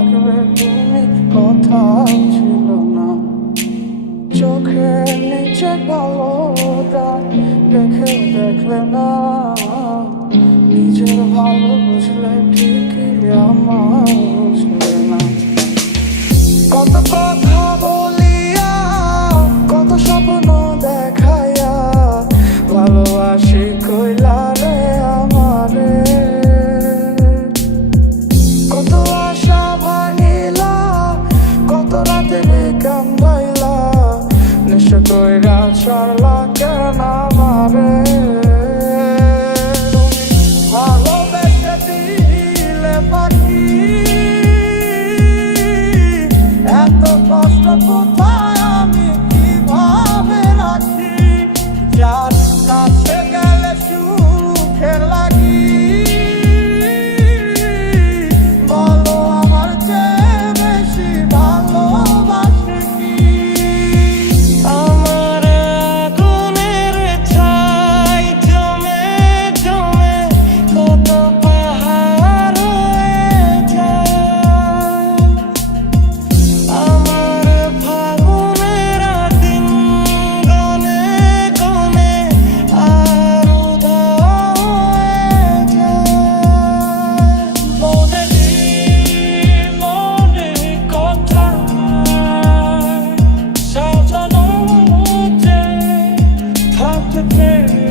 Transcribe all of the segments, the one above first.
থাকবে তুমি কথা ছিল না, চোখের নিচে কালো দাগ রেখে দেখলে না, নিজের ভালো বুঝলে ঠিকই আমার বুঝলে না। কত কথা বলিয়া, কত স্বপ্ন দেখাইয়া, ভালোবাসি কইলা রে আমারে। কত আশা ভাঙিলা, কত রাতে কান্দাইলা, নেশা কইরা ছাড়লা কেন আমারে। ভালোবেসে দিলে পাখি, এত কষ্ট কোথায় আমি কিভাবে রাখি, যার কাছে গেলে সুখে লাগি, বলো আমার চেয়ে বেশি ভালোবাসে কি। আমার আগুনের ছাই জমে জমে কত পাহাড় হয়ে যায়, আমার ফাগুনের দিন গনে গনে আর উধাও হয়ে যায়। মনে নেই মনে কথা সাজানো যে থাকতে পেরে,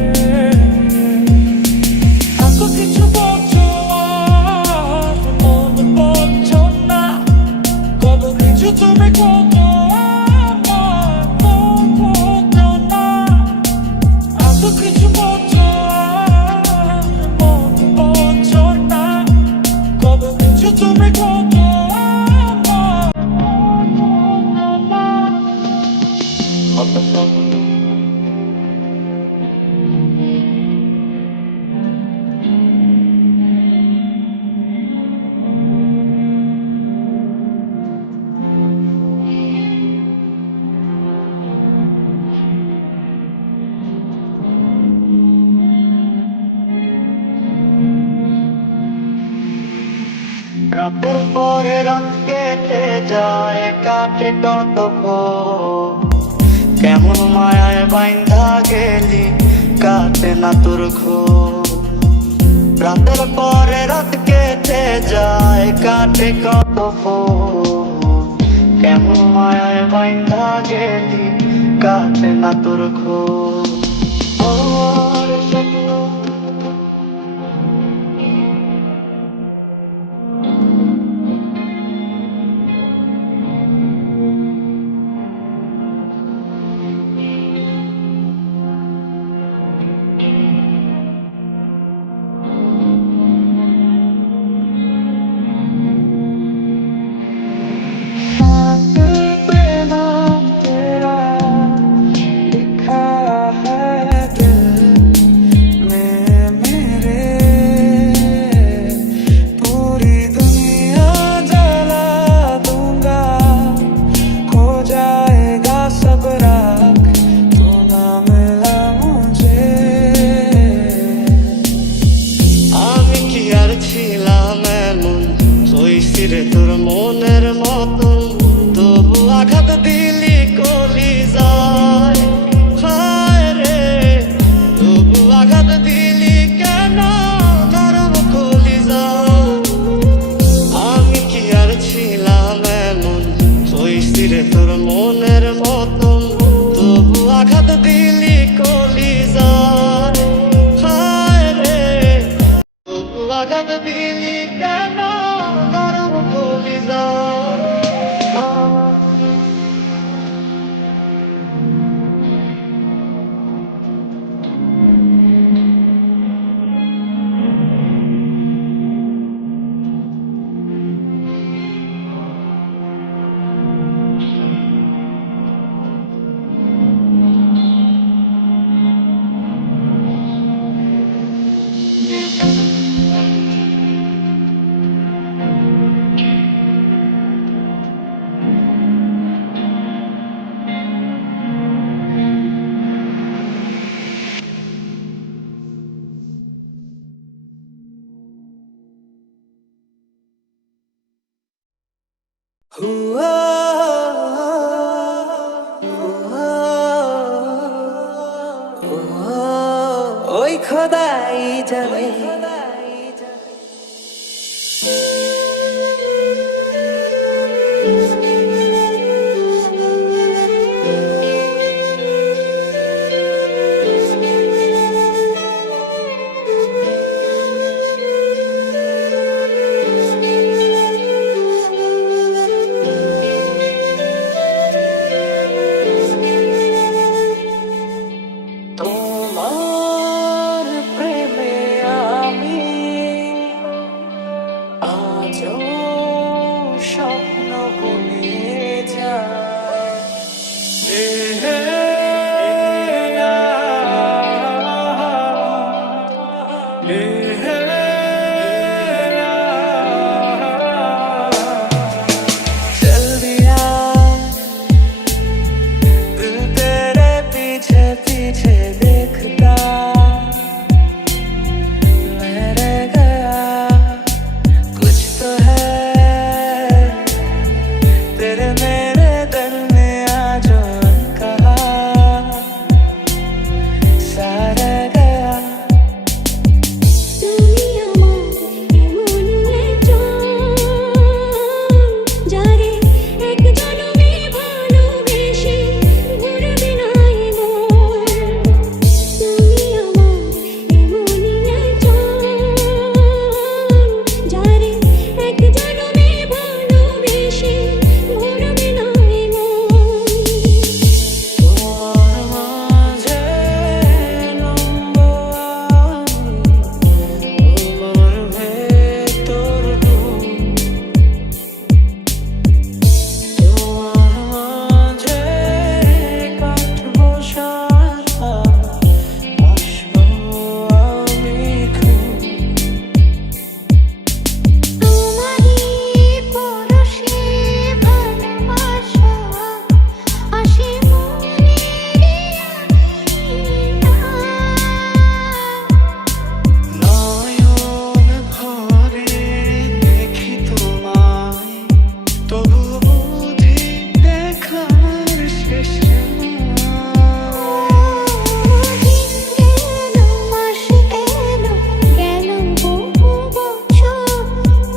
এত কিছু বলছো আর মনে পড়ছো না, কত কিছু তুমি করছো আমার করছো না, এত কিছু বলছো আর মনে পড়ছো না, কত কিছু তুমি করছো আমার কত স্বপ্ন। রাতের পরে রাত কেটে যায়, কাটে ততক্ষণ, কেমন মায়ায় বাইন্ধা গেলি কাটে না তোর ঘুম। রাতের পরে রাত কেটে যায়, কাটে কতক্ষণ, কেমন মায়ায় বাইন্ধা গেলি কাটে না তোর ঘুম। ওর স্বপ্ন তোর মনের মতন, তবু আঘাত দিলি কলিজায়, হায় রে তবু আঘাত দিলি কেন নরম কলিজায়। আমি কি আর ছিলাম এমন হইছি রে তোর মনের মতন, তবু আঘাত দিলি কলিজায়, হায় রে তবু আঘাত দিলি কেন নরম কলিজায়। হুয়া, ওই খোদাই জানে। তোমার প্রেমে আমি আজও স্বপ্ন বুনে যাই। चल दिया दिल तेरे पीछे पीछे देखता मैं रह गया कुछ तो है तेरे मेरे दरमियां जो कहा सा रह गया। তুমি আমার এমন একজন যারে এক জনমে ভালোবেসে ভুলবে না এমন। তুমি আমার এমন একজন যারে এক জনমে ভালোবেসে ভুলবে না এমন। তোমার মাঝে লম্ব আমি তোমার ভেতর ডুব। তোমার মাঝে কাটবো সারা আসবো আমি খুব। তোমারই পরশে ভালোবাসা আসে মনে নয়ন ভরে দেখি তোমায় তবু বুঝি দেখার শেষ নাই। মাস এলো গেল বহু বছর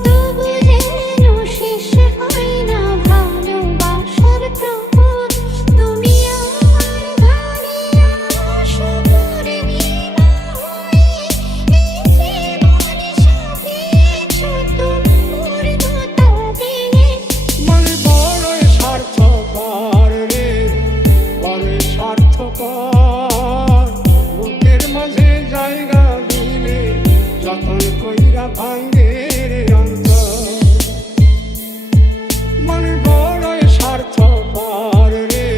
তবু যেন শেষ হয় না ভালোবাসার প্রহর। তুমি আমার ঘরে আসো করে নিবা হয়ে এই জীবনে সাথে ছোট পূর্ণতা দিয়ে। মানে বড়ই স্বার্থপর রে, বড়ই স্বার্থপর। বুকের মাঝে জায়গা দিলে যতন কইরা ভাঙ্গে রে অন্তর। মানে বড়ই স্বার্থপর রে,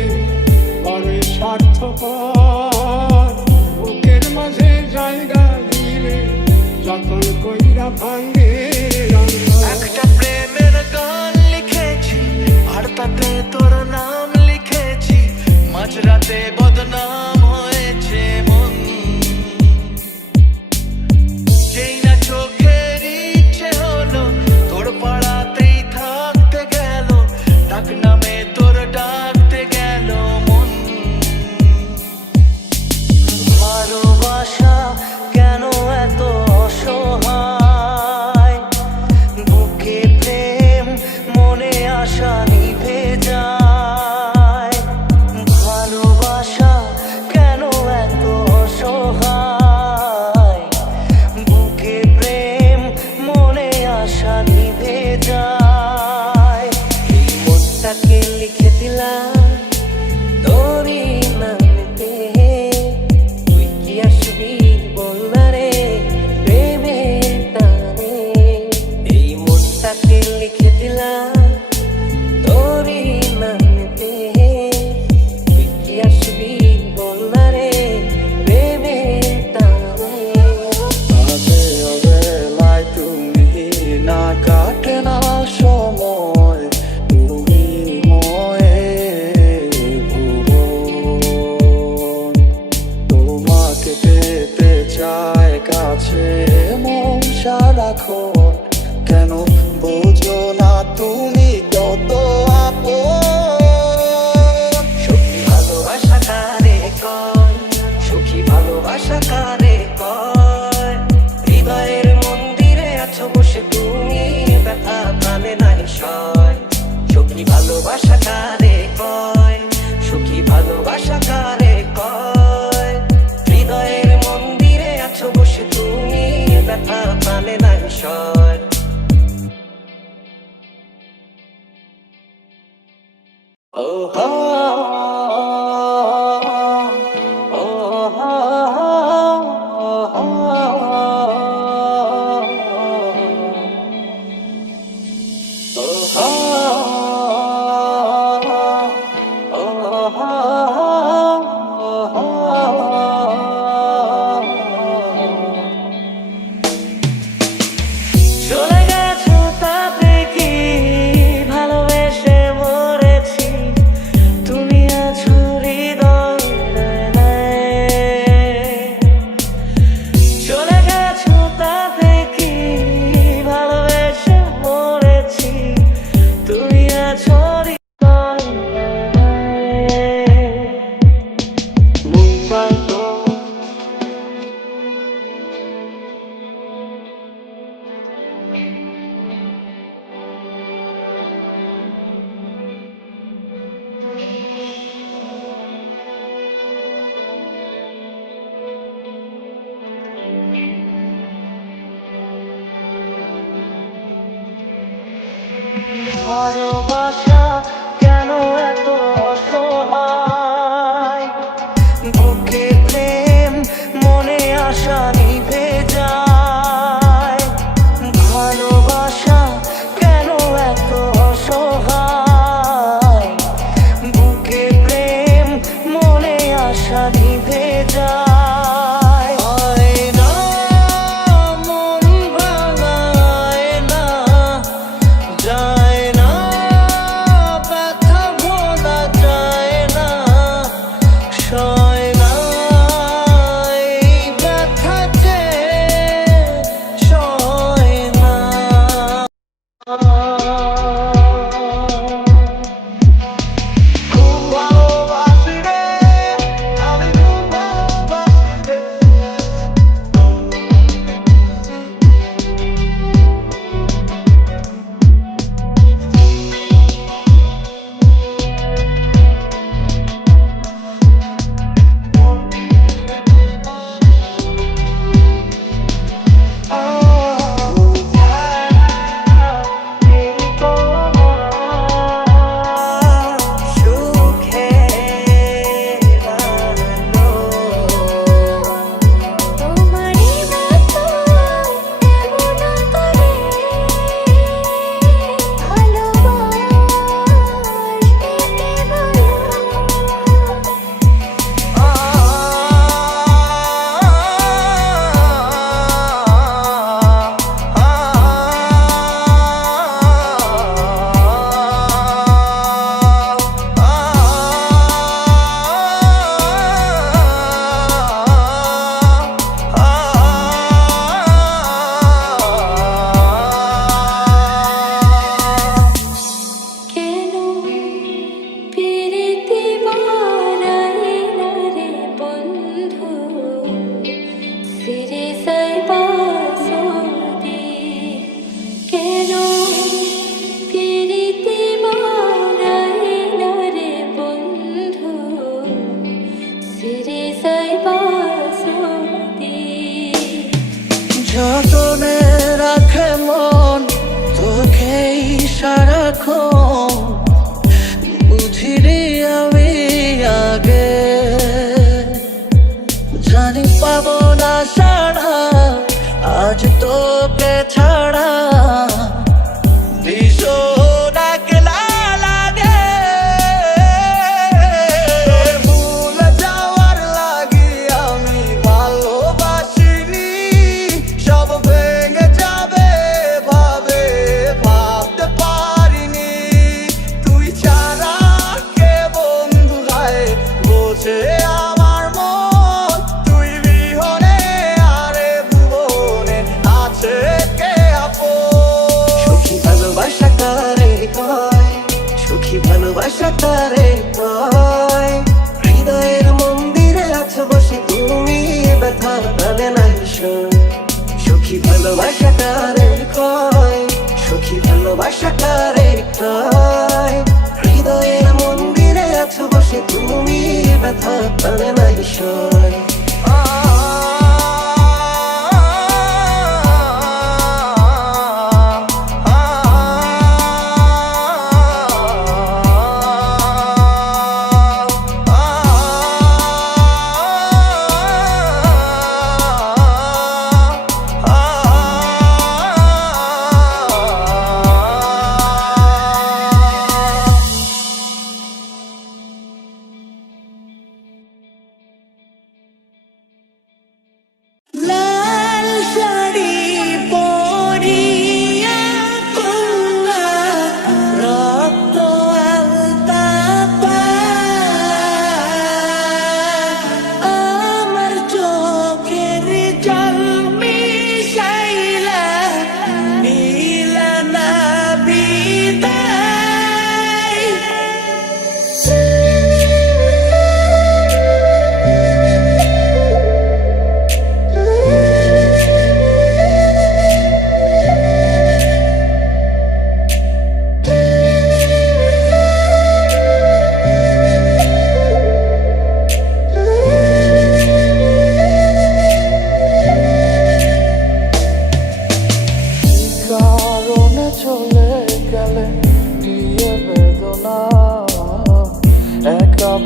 বড়ই স্বার্থপর। বুকের মাঝে জায়গা দিলে যতন কইরা ভাঙ্গে রে অন্তর। একটা প্রেমের গান লিখেছি আর তাতে তোর নাম লিখেছি, মাঝরাতে বদনাম হয়েছে মন। যেই না চোখের ইচ্ছে হলো তোর পাড়াতেই থাকতে গেল, ডাক নামে তোর ডাকতে গেল মন। ভালোবাসা কেন এত অসহায়, বুকে প্রেম মনে আশা নিভে যায়। ভালোবাসা কেন এত অসহায়, বুকে প্রেম মনে আশা নিভে যায়। এই মনটাকে লিখে দিলাম তোরই নামেতে, তুই কি আসবি বল না রে প্রেমের টানে। এই মনটাকে লিখে দিলাম তোর ও হো, ও হো, ও হো, ও হো, ও হো, ও হো। চলে গেছো তাতে কি ভালোবেসে মরেছি, তুমি আছো হৃদয়ে। চলে গেছো তাতে কি ভালোবেসে মরেছি, তুমি আছো হৃদয়ে। মুম্বাই তো ভালোবাসা কেন এত অসহায়, বুকে প্রেম মনে আশা নিভে যায়। ভালোবাসা কেন এত অসহায়, বুকে প্রেম মনে আশা নিভে যায়। হয় না মন ভাঙায় না, যায় না ব্যথা ভোলা যায় না, সয় না এই ব্যথা যে সয় না। খুব ভালোবাসি রে, আমি খুব ভালোবাসি রে। তোমারই মতো এমন করে ভালোবাসতে বলো। কেন প্রীতি বানাই না রে বন্ধু, সিরে সাইবা সদি। কেন প্রীতি বানাই না রে বন্ধু, সিরে সাইবা সদি। যতনে রাখে মন তোকেই সারাক্ষণ, বুঝিনি আমি আগে, জানি পাবো না সাড়া আজ তোকে ছাড়া। ভীষণ একলা লাগে, ভুলে যাওয়ার লাগি আমি ভালোবাসিনি। সব ভেঙে যাবে ভাবে ভাবতে পারিনি, তুই ছাড়া কে বন্ধু হায় বোঝে আমার মন। তুই বিহনে আরে ভুবনে আছে কে আপন। সুখী ভালোবাসা কারে কয়, সুখী ভালোবাসা কারে কয়, হৃদয়ের মন্দিরে আছো বসে তুমি ব্যথা প্রাণে নাই শোন। সুখী ভালোবাসা কারে কয়, সুখী ভালোবাসা কারে কয়, হৃদয়ের মন্দিরে আছো বসে তুমি ব্যথা প্রাণে নাই শোন।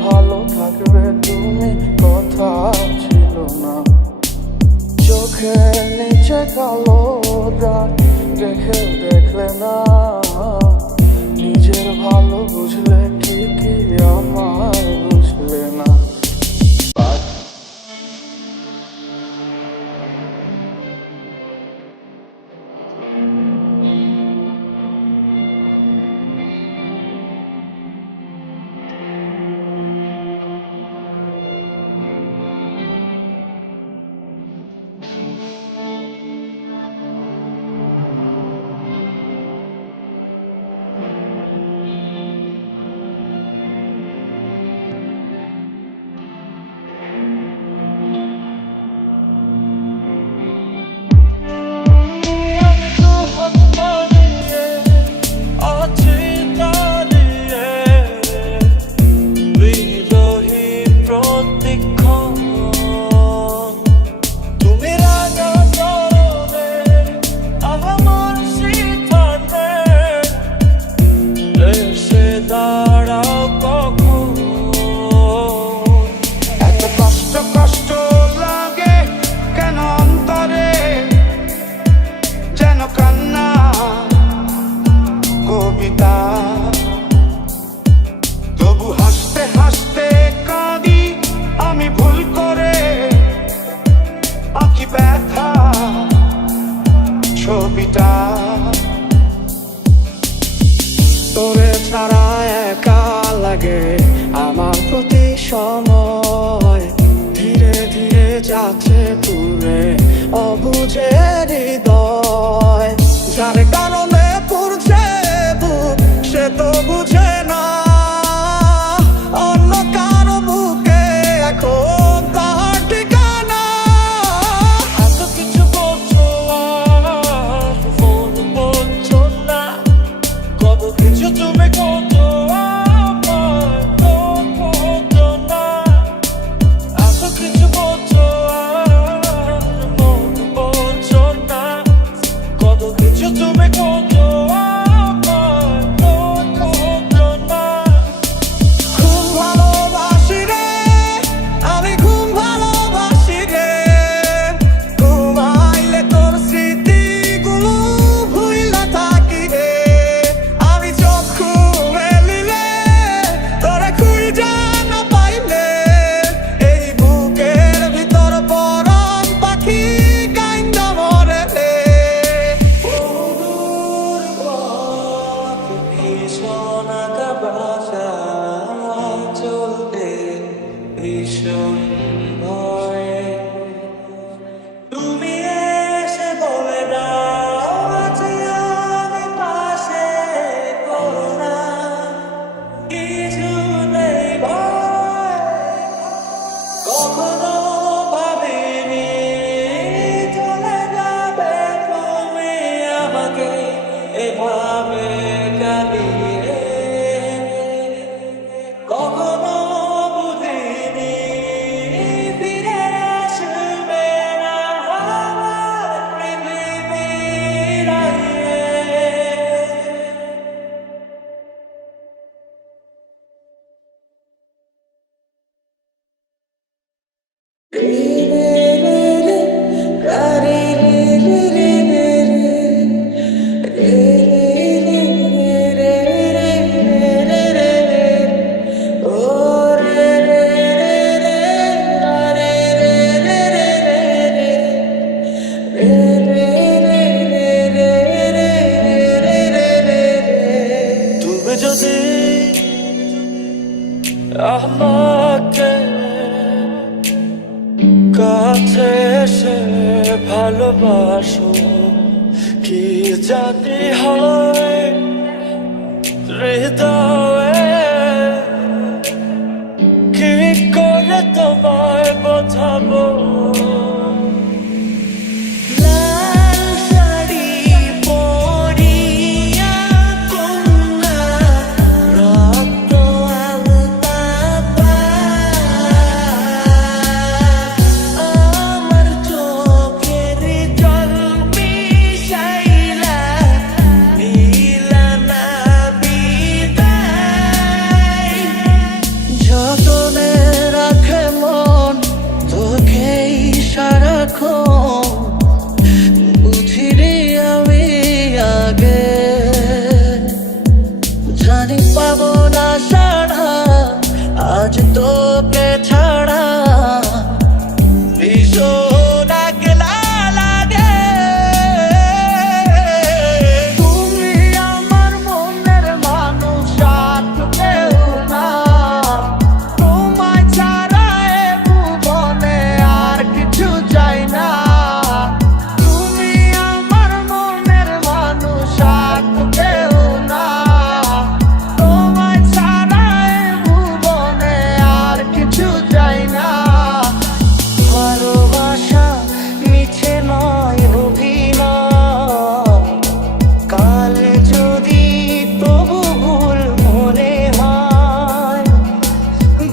ভালো থাকবে তুমি কথা ছিল না। চোখের নিচে কালো দাগ রেখে দেখলে না, নিজের ভালো বুঝলে ঠিকই আমার বুঝলে না। তবু হাসতে হাসতে কাঁদি আমি, ভুল করে আঁকি ব্যথা ছবিটা। তোরে ছাড়া একা লাগে আমার প্রতি সময়, ধীরে ধীরে যাচ্ছে পুরে অবুঝে হৃদয়। যার কারণে পুরছে বুক সে তো বুঝে না, অন্য কারো বুকে এখন তার ঠিকানা। এত কিছু বলছো আর ফোন বলছো না, কত কিছু তুমি করছো আমার করছো না। এত কিছু বলছো আর ফোন বলছো না, কত কিছু তুমি করছো আমার করছো না। ঘুম ভালোবাসি রে আমি, ঘুম ভালোবাসি রে, ঘুমাইলে তোর স্মৃতিগুলো ভুইলা থাকি রে। আমি চক্ষু মেলিলে তোরে খুঁজা না পাইলে, এই বুকের ভিতর পরাণ পাখি কাইন্দা মরে রে। ভীষণ আঁকা বাসা চলতে ভীষণ ভয়, তুমি এসে বলে দাও আছি আমি পাশে, করো না কিছু নেই ভয়। কখনো ভাবিনি চলে যাবে তুমি আমাকে এভাবে কাঁদিয়ে, কখনো বুঝিনি ফিরে আসবে না আমার পৃথিবীর আইয়ে। তুমি যদি আমাকে কাছে এসে ভালোবাসো, কি জানি হয় হৃদয়ে, কি করে তোমায় বোঝাবো। লাল শাড়ি পরিয়া কন্যা রক্ত আলতা পা, আমার চোখের জল মিশাইলা দিলা না বিদায়। আজ তোকে ছাড়া ভীষণ একলা লাগে। তুমি আমার মনের মানুষ, আর কেউ না। তোমায় ছাড়া এ ভুবনে আর কিছু চাই না। তুমি আমার মনের মানুষ, আর কেউ না। তোমায় ছাড়া এ ভুবনে আর কিছু চাই না। ভালোবাসা মিছে নয় অভিনয়, কাল যদি তবু ভুল মনে হয়।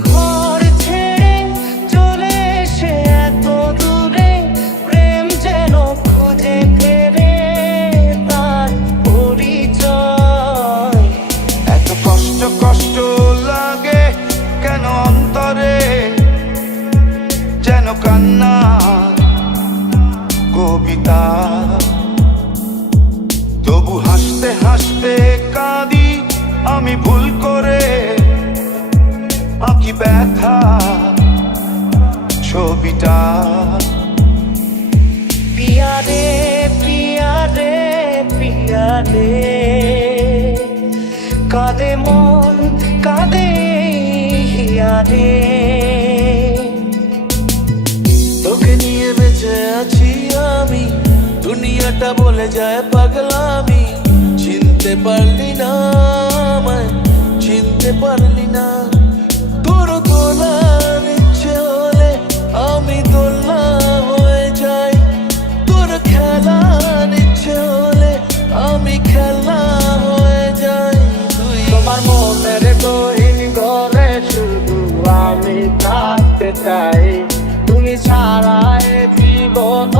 ঘর ছেড়ে চলে এসে এত দূরে, প্রেম যেন খুঁজে ফেরে তার পরিচয়। এত কষ্ট কষ্ট লাগে কেন অন্তরে, যেন কান্না কবিতা। তবু হাসতে হাসতে কাঁদি আমি ভুল করে, আঁকি ব্যথা ছবিটা। পিয়া রে পিয়া রে পিয়া রে, কাঁদে মন কাঁদে হিয়া রে। তোকে নিয়ে বেঁচে আছি আমি, দুনিয়াটা বলে যায় পাগলামি। চিনতে পারলি না আমায়, চিনতে পারলি না। তোর দোলার ইচ্ছে হলে আমি দোলা হয়ে যাই, তোর খেলার ইচ্ছে হলে আমি খেলা হয়ে যাই। তোমার মনের গহীন ঘরে শুধু আমি থাকতে চাই। তুমি ছাড়া এ জীবন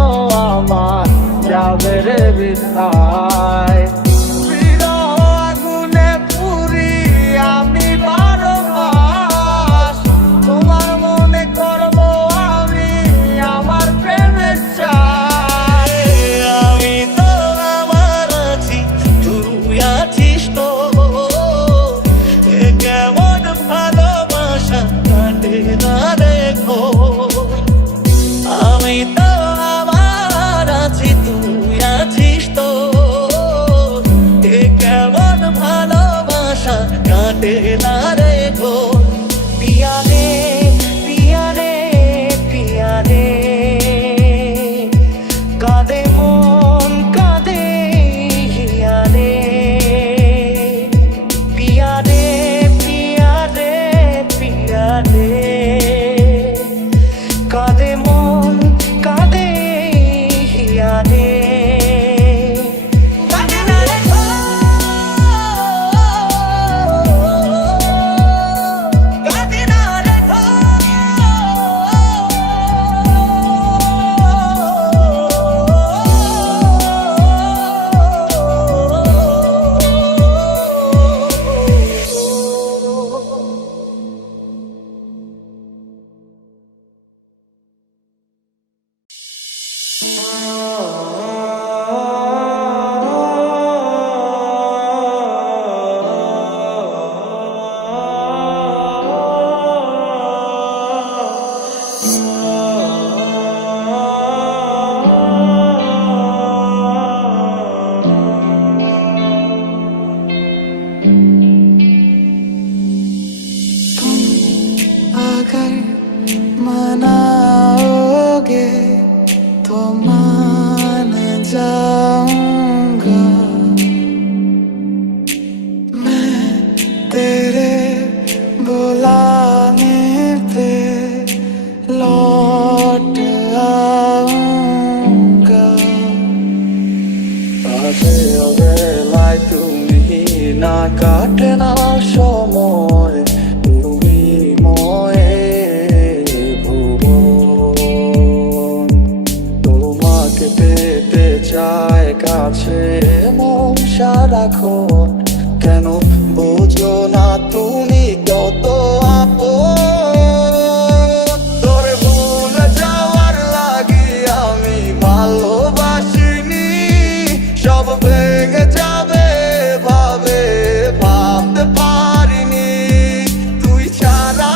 আমার যাবে রে বৃথায়। বিরহ আগুনে পুরি আমি 12 মাস, তোমার মনে করব আমি আমার প্রেমের চাই। আমি তো আমার আছি, তুই আছিস তো। এ কেমন ভালোবাসা কাটে না দেখো। আমি তো আমার আছি, তুই আছিস তো। এ কেমন ভালোবাসা কাটে না দেখো। পিয়া রে পিয়া রে পিয়া রে, কাঁদে মন কাঁদে হিয়া রে। পিয়া রে পিয়া রে পিয়া রে, কাঁদে মন কাঁদে হিয়া রে। কাঁদে না রে গো, কাঁদে না রে গো। अगर मनाओगे तो मान जाऊंगा। मैं तेरे बुलाने पे लौट आऊंगा। পাশে অবেলায় তুমি না কাটে না সময়, তুমি ময়ে ভুবন। তোমাকে পেতে চায় কাছে মন সারাক্ষণ, কেন বোঝো না তুমি কত আপন। তোরে ভুলে যাওয়ার লাগি আমি ভালোবাসিনি, সব ভেঙে যাবে ভাবে ভাবতে পারিনি। তুই ছাড়া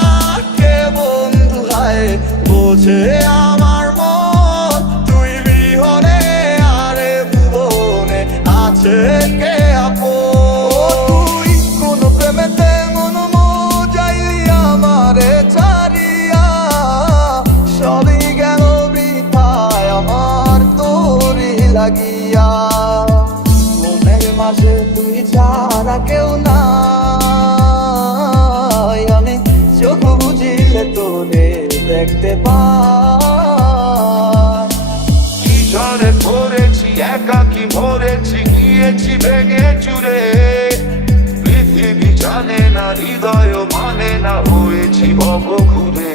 দেখতে পাই। কি ঝড়ে পড়েছি, একাকি মরেছি, গিয়েছি ভেঙে চুরে। পৃথিবী জানে না, হৃদয় মানে না, হয়েছি ভব ঘুরে।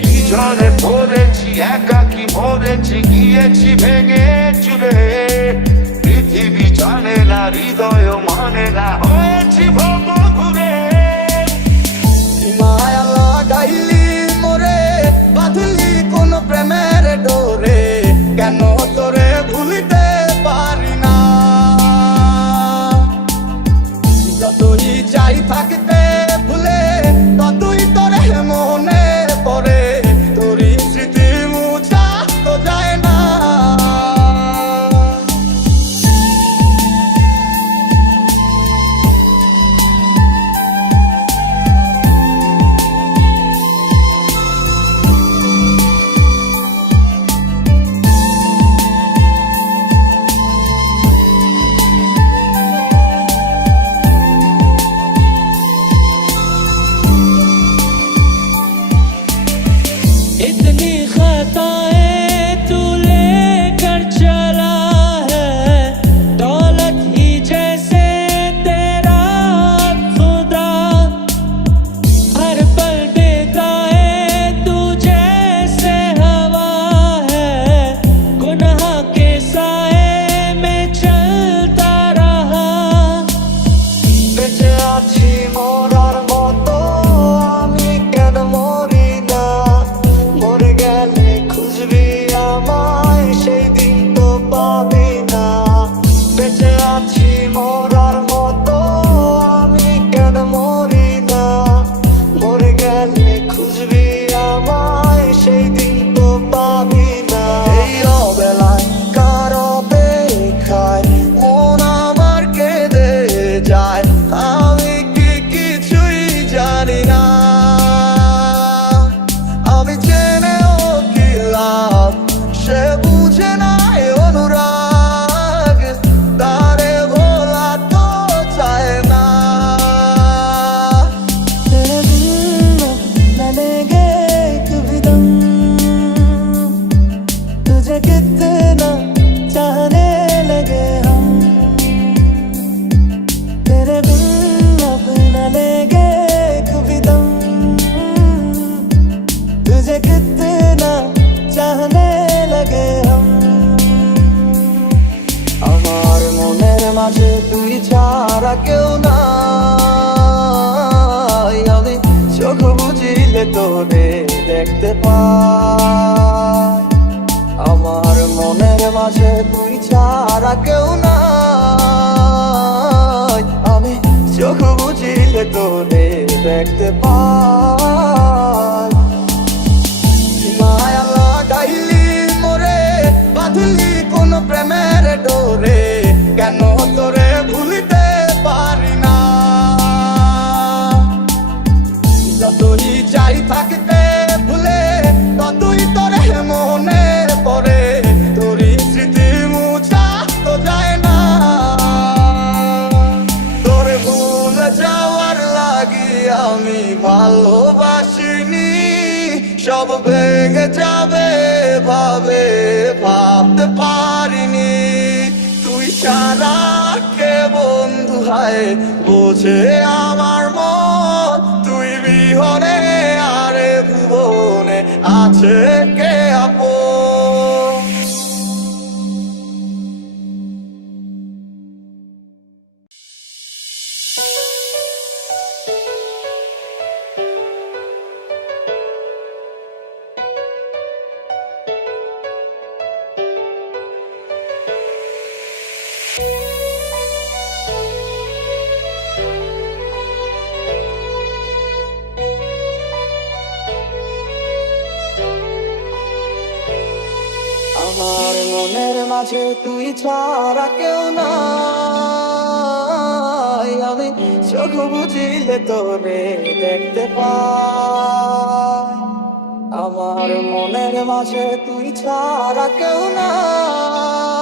কি ঝড়ে পড়েছি, একাকি মরেছি, গিয়েছি ভেঙে চুরে। পৃথিবী জানে না, হৃদয় মানে না, হয়েছি ভব ঘুরে। মায়া লাগাইলি মোরে, বাঁধলি কোন প্রেমের ডোরে, কেন তোরে ভুলিতে পারি না। যতই চাই থাকতে ভুলে, ততই তোরে মনে পড়ে, তোরই স্মৃতি মুছা তো যায় না। इतनी खताएं तू लेकर चला है, दौलत ही जैसे तेरा खुदा। हर पल बेगाए तू जैसे हवा है, गुनाह के साए में चलता रहा। বেঁচে আছি মরার মতো, আমি কেন মরি না। মরে গেলে খুঁজবি আমায়, সেই দিন তো পাবি না। বেঁচে আছি মরার মতো, আমি কেন মরি না। মরে গেলে খুঁজবি আমায়, সেই দিন তো পাবি না। এই অবেলায় কার অপেক্ষায় মন আমার কেঁদে যায়, আমি কি কিছুই জানি না। আমি জেনেও কি লাভ, সে বুঝে নাই অনুরাগ, তারে ভোলা তো চায় না। तेरे बिन न लेंगे कभी दम, तुझे कितना चाहने लगे हम। तेरे बिन अब न लेंगे कभी दम, तुझे कितना चाहने लगे हम। আমার মনের মাঝে তুই ছাড়া কেউ নাই, আমি চোখ বুঝিলে তোরে দেখতে পাই। আমার মনের মাঝে তুই ছাড়া কেউ নাই, আমি চোখ বুঝিলে তোরে দেখতে পাই। মায়া লাগাইলি মোরে, বাঁধলি কোন প্রেমের ডোরে, কেন তোরে ভুলিতে পারি না। যতই চাই থাকতে ভুলে, ততই তোরে মনে পড়ে, তোরই স্মৃতি মুছা তো যায় না। তোরে ভুলে যাওয়ার লাগি আমি ভালোবাসিনি, সব ভেঙে যাবে ভাবে ভাবতে পারিনি। তুই ছাড়া কে বন্ধু হায় বোঝে আমার মন, তুই বিহনে আরে ভুবনে আছে কে আপন। আমার মনের মাঝে তুই ছাড়া কেউ নাই, আমি চোখ বুঝিলে তোরে দেখতে পাই। আমার মনের মাঝে তুই ছাড়া কেউ নাই,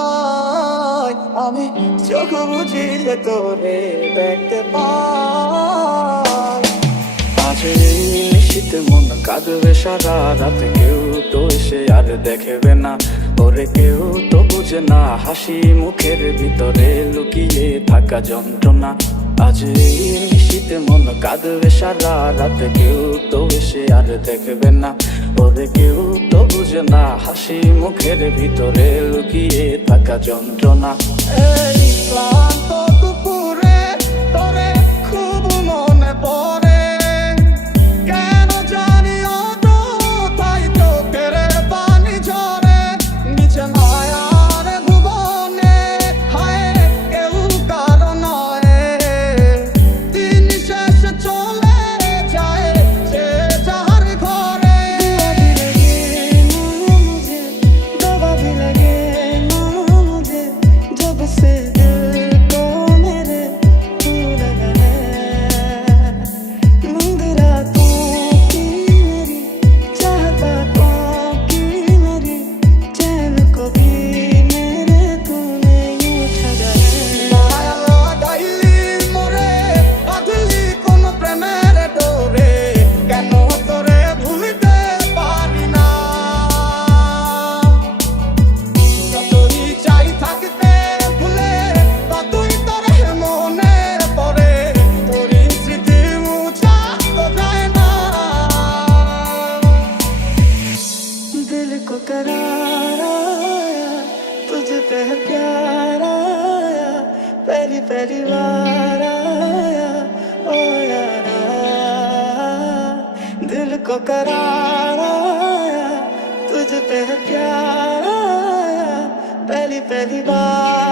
আমি চোখ বুঝিলে তোরে দেখতে পাই। আজ এই নিশীথ শীতে মন কাঁদবে সারা রাত, কেউ তো এসে আর দেখবে না, ওরে কেউ তো বুঝে না হাসি মুখের ভিতরে লুকিয়ে থাকা যন্ত্রণা। আজ এই শীতে মন কাঁদবে সারা রাত, কেউ তো এসে আর দেখবে না, ওরে কেউ তো বুঝে না হাসি মুখের ভিতরে লুকিয়ে থাকা যন্ত্রণা। এই ক্লান্ত দুপুরে তোরে খুব মনে পড়ে, কেন জানি অযথাই চোখের পানি ঝরে, নিচে মায়ার ভুবনে হায় কেউ কারো নয়, দিন শেষে চলে যায় যে যার ঘরে। दवा भी लगे ना मुझे, जब से दिल को मेरे तू लगा है। नींद रातों की मेरी, चाहत बातों की मेरी, चैन को भी मेरे तूने यूं ठगा है। মায়া লাগাইলি মোরে, বাঁধলি কোন প্রেমের ডোরে, কেন তোরে ভুলিতে পারি না। যতই চাই থাকতে ভুলে, ততই তোরে মনে পড়ে, তোরই স্মৃতি মুছা তো যায় না। दिल को करार आया, तुझ पे प्यार आया, पहली पहली बार आया ओ यारा। दिल को करार आया, तुझ पे प्यार आया, पहली पहली बार